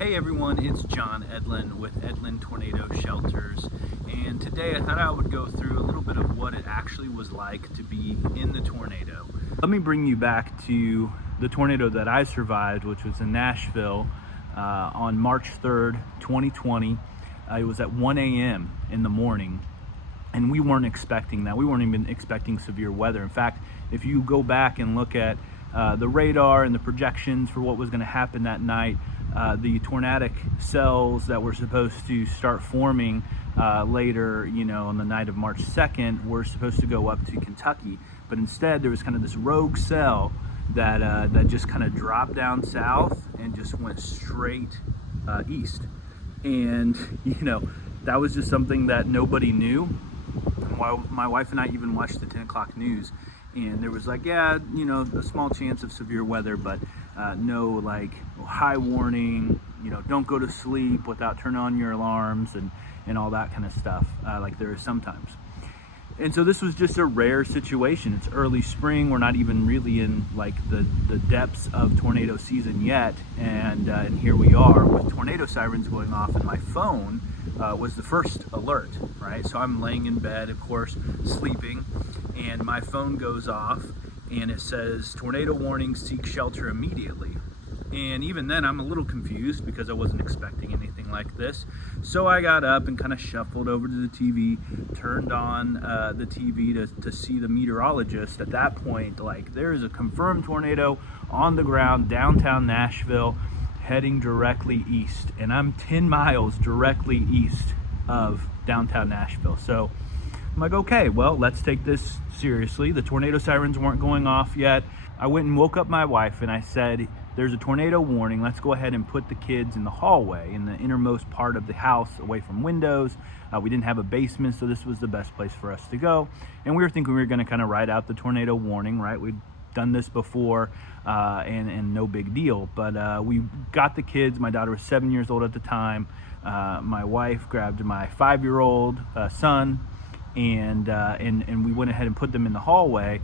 Hey everyone, it's John Edlin with Edlin Tornado Shelters, and today I thought I would go through a little bit of what it actually was like to be in the tornado. Let me bring you back to the tornado that I survived, which was in Nashville on March 3rd, 2020. It was at 1 a.m. in the morning, and we weren't expecting that. We weren't even expecting severe weather. In fact, if you go back and look at the radar and the projections for what was going to happen that night, the tornadic cells that were supposed to start forming later, on the night of March 2nd, were supposed to go up to Kentucky. But instead, there was kind of this rogue cell that just kind of dropped down south and just went straight east. And, that was just something that nobody knew. While my wife and I even watched the 10 o'clock news, and there was like, a small chance of severe weather, but no like high warning, don't go to sleep without turning on your alarms and all that kind of stuff, like there is sometimes. And so this was just a rare situation. It's early spring. We're not even really in like the depths of tornado season yet. And here we are with tornado sirens going off, and my phone was the first alert, right? So I'm laying in bed, of course, sleeping, and my phone goes off and it says, "Tornado warning, seek shelter immediately." And even then, I'm a little confused because I wasn't expecting anything like this. So I got up and kind of shuffled over to the TV, turned on the TV to see the meteorologist. At that point, like, there is a confirmed tornado on the ground downtown Nashville heading directly east. And I'm 10 miles directly east of downtown Nashville. So I'm like, okay, well, let's take this seriously. The tornado sirens weren't going off yet. I went and woke up my wife and I said, "There's a tornado warning. Let's go ahead and put the kids in the hallway, in the innermost part of the house, away from windows." We didn't have a basement, so this was the best place for us to go. And we were thinking we were going to kind of ride out the tornado warning, right? We'd done this before, and no big deal. But we got the kids. My daughter was 7 years old at the time. My wife grabbed my 5-year-old son, and we went ahead and put them in the hallway,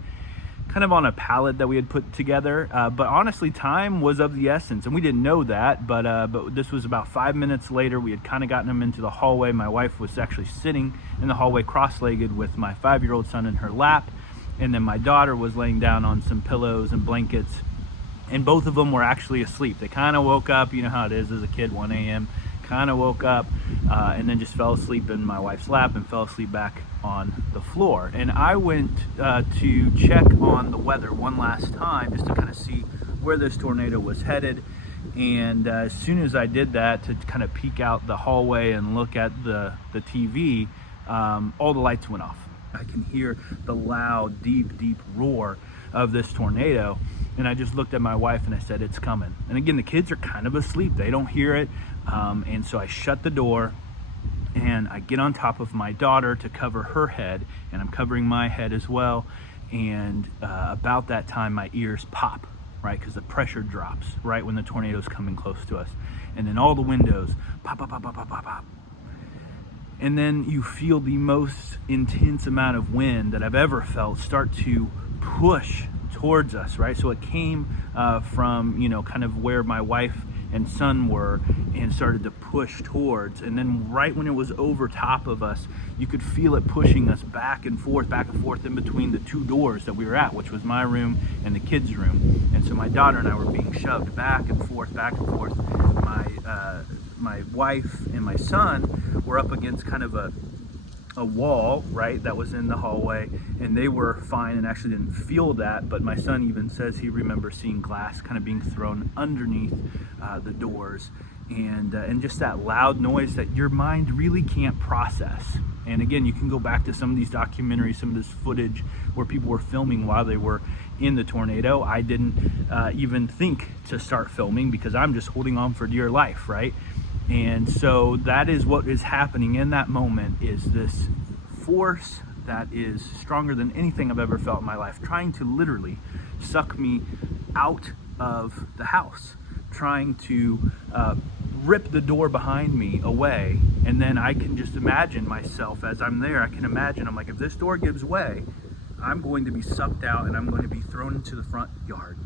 kind of on a pallet that we had put together. But honestly, time was of the essence, and we didn't know that, but this was about 5 minutes later. We had kind of gotten them into the hallway. My wife was actually sitting in the hallway cross-legged with my 5-year-old son in her lap, and then my daughter was laying down on some pillows and blankets, and both of them were actually asleep. They kind of woke up, you know how it is as a kid, 1 a.m., kind of woke up and then just fell asleep in my wife's lap and fell asleep back on the floor. And I went to check on the weather one last time just to kind of see where this tornado was headed. And as soon as I did that, to kind of peek out the hallway and look at the TV, all the lights went off. I can hear the loud, deep roar of this tornado. And I just looked at my wife and I said, "It's coming." And again, the kids are kind of asleep. They don't hear it. And so I shut the door and I get on top of my daughter to cover her head, and I'm covering my head as well. And about that time, my ears pop, right? Because the pressure drops right when the tornado's coming close to us. And then all the windows pop, pop, pop, pop, pop, pop, pop. And then you feel the most intense amount of wind that I've ever felt start to push towards us, right? So it came from, kind of where my wife and son were, and started to push towards. And then right when it was over top of us, you could feel it pushing us back and forth in between the two doors that we were at, which was my room and the kids' room. And so my daughter and I were being shoved back and forth. My wife and my son were up against kind of a wall, right, that was in the hallway, and they were fine and actually didn't feel that. But my son even says he remembers seeing glass kind of being thrown underneath the doors, and just that loud noise that your mind really can't process. And again, you can go back to some of these documentaries, some of this footage where people were filming while they were in the tornado. I didn't even think to start filming because I'm just holding on for dear life, right? And so that is what is happening in that moment, is this force that is stronger than anything I've ever felt in my life, trying to literally suck me out of the house, trying to rip the door behind me away. And then I can just imagine myself as I'm there. I can imagine, I'm like, if this door gives way, I'm going to be sucked out and I'm going to be thrown into the front yard.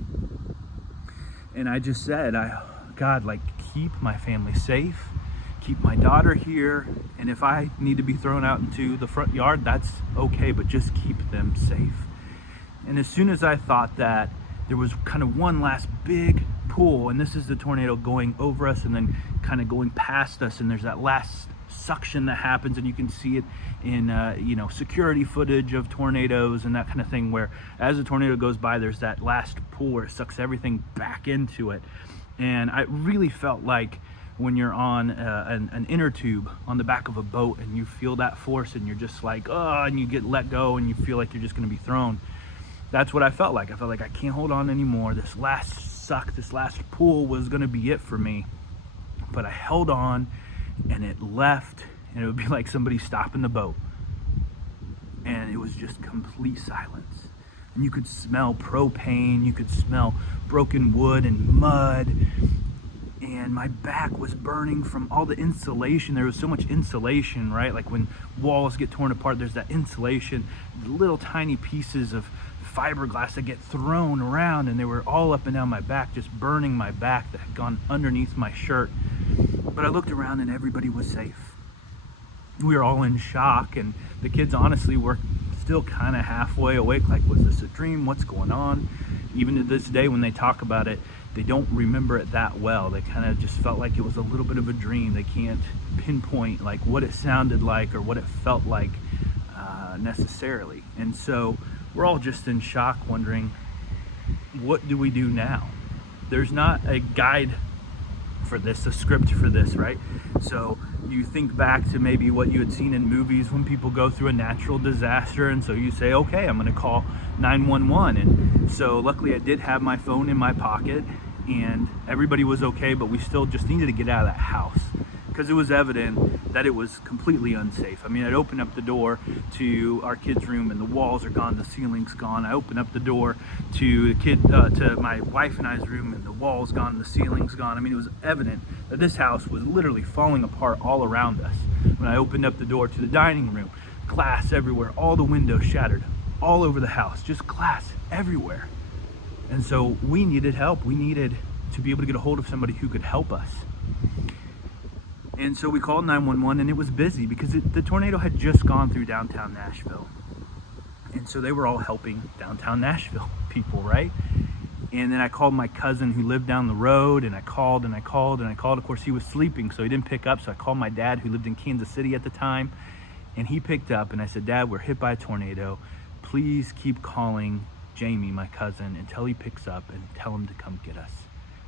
And I just said, God, like, keep my family safe, keep my daughter here, and if I need to be thrown out into the front yard, that's okay, but just keep them safe. And as soon as I thought that, there was kind of one last big pull, and this is the tornado going over us and then kind of going past us, and there's that last suction that happens, and you can see it in security footage of tornadoes and that kind of thing, where as a tornado goes by, there's that last pull where it sucks everything back into it. And I really felt like when you're on an inner tube on the back of a boat and you feel that force and you're just like, oh, and you get let go and you feel like you're just going to be thrown. That's what I felt like. I felt like I can't hold on anymore. This last suck, this last pull was going to be it for me. But I held on, and it left, and it would be like somebody stopping the boat. And it was just complete silence. And you could smell propane, you could smell broken wood and mud. And my back was burning from all the insulation. There was so much insulation, right? Like when walls get torn apart, there's that insulation, little tiny pieces of fiberglass that get thrown around, and they were all up and down my back, just burning my back that had gone underneath my shirt. But I looked around and everybody was safe. We were all in shock, and the kids honestly were still kind of halfway awake, like, was this a dream? What's going on? Even to this day, when they talk about it, they don't remember it that well. They kind of just felt like it was a little bit of a dream. They can't pinpoint like what it sounded like or what it felt like necessarily. And so we're all just in shock, wondering, what do we do now? There's not a guide for this, a script for this, right? So you think back to maybe what you had seen in movies when people go through a natural disaster, and so you say, okay, I'm going to call 911. And so luckily I did have my phone in my pocket, and everybody was okay, but we still just needed to get out of that house because it was evident that it was completely unsafe. I mean, I'd open up the door to our kids' room and the walls are gone, the ceiling's gone. I open up the door to to my wife and I's room, and the wall's gone, the ceiling's gone. I mean, it was evident that this house was literally falling apart all around us. When I opened up the door to the dining room, glass everywhere, all the windows shattered, all over the house, just glass everywhere. And so we needed help. We needed to be able to get a hold of somebody who could help us. And so we called 911, and it was busy because the tornado had just gone through downtown Nashville. And so they were all helping downtown Nashville people, right? And then I called my cousin who lived down the road, and I called and I called and I called. Of course, he was sleeping, so he didn't pick up. So I called my dad, who lived in Kansas City at the time, and he picked up, and I said, Dad, we're hit by a tornado. Please keep calling Jamie, my cousin, until he picks up, and tell him to come get us.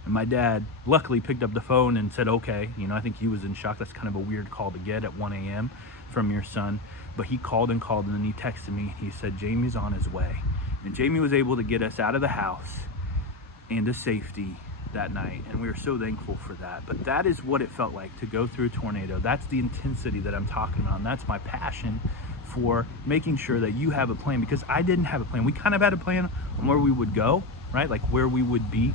And my dad luckily picked up the phone and said, okay. I think he was in shock. That's kind of a weird call to get at 1 a.m. from your son. But he called and called, and then he texted me. He said, Jamie's on his way. And Jamie was able to get us out of the house and to safety that night. And we were so thankful for that. But that is what it felt like to go through a tornado. That's the intensity that I'm talking about. And that's my passion for making sure that you have a plan, because I didn't have a plan. We kind of had a plan on where we would go, right? Like where we would be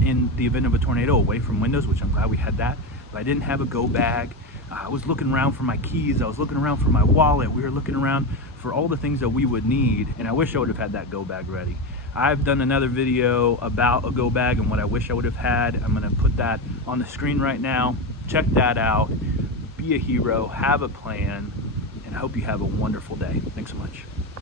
in the event of a tornado, away from windows, which I'm glad we had that. But I didn't have a go bag. I was looking around for my keys. I was looking around for my wallet. We were looking around for all the things that we would need. And I wish I would have had that go bag ready. I've done another video about a go bag and what I wish I would have had. I'm going to put that on the screen right now. Check that out. Be a hero. Have a plan. And I hope you have a wonderful day. Thanks so much.